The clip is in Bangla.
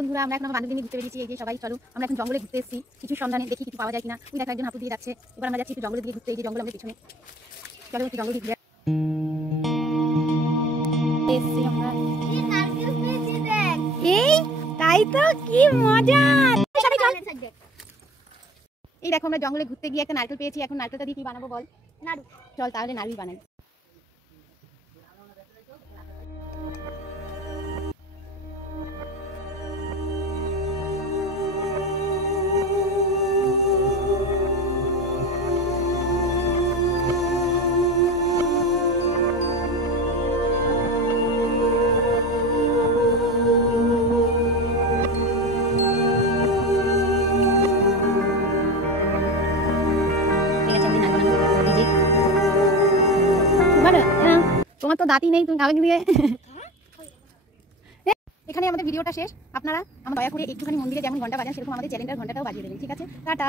বন্ধুরা, আমরা এখন আমার বান্ধবী নিয়ে ঘুরতে বেরিয়েছি। এই যে সবাই চলো, আমরা এখন জঙ্গলে ঘুরতে এসেছি, কিছু সন্ধানে দেখি কিছু পাওয়া যায় কিনা। ওই দেখো একজন হাঁটু দিয়ে যাচ্ছে। এবার আমরা যাচ্ছি একটু জঙ্গলের দিকে ঘুরতে। এই যে জঙ্গল আমাদের পিছনে, চলো একটু জঙ্গল ঘুরে এসেছি আমরা। এই তাই তো, কি মজা। এই দেখো আমরা জঙ্গলে ঘুরতে গিয়ে একটা নারকেল পেয়েছি। এখন নারকেলটা দিয়ে কি বানাবো বল? নাড়ু। চল তাহলে নাড়ুই বানাই। তোমার তো দাঁতই নেই, তুমি খাবে কি দিয়ে? এখানে আমাদের ভিডিওটা শেষ। আপনারা আমার দয়া করে একটুখানি মন্দিরে যেমন ঘন্টা বাজান, সেরকম আমাদের চ্যানেলের ঘন্টাটাও বাজিয়ে দেবেন, ঠিক আছে? টাটা।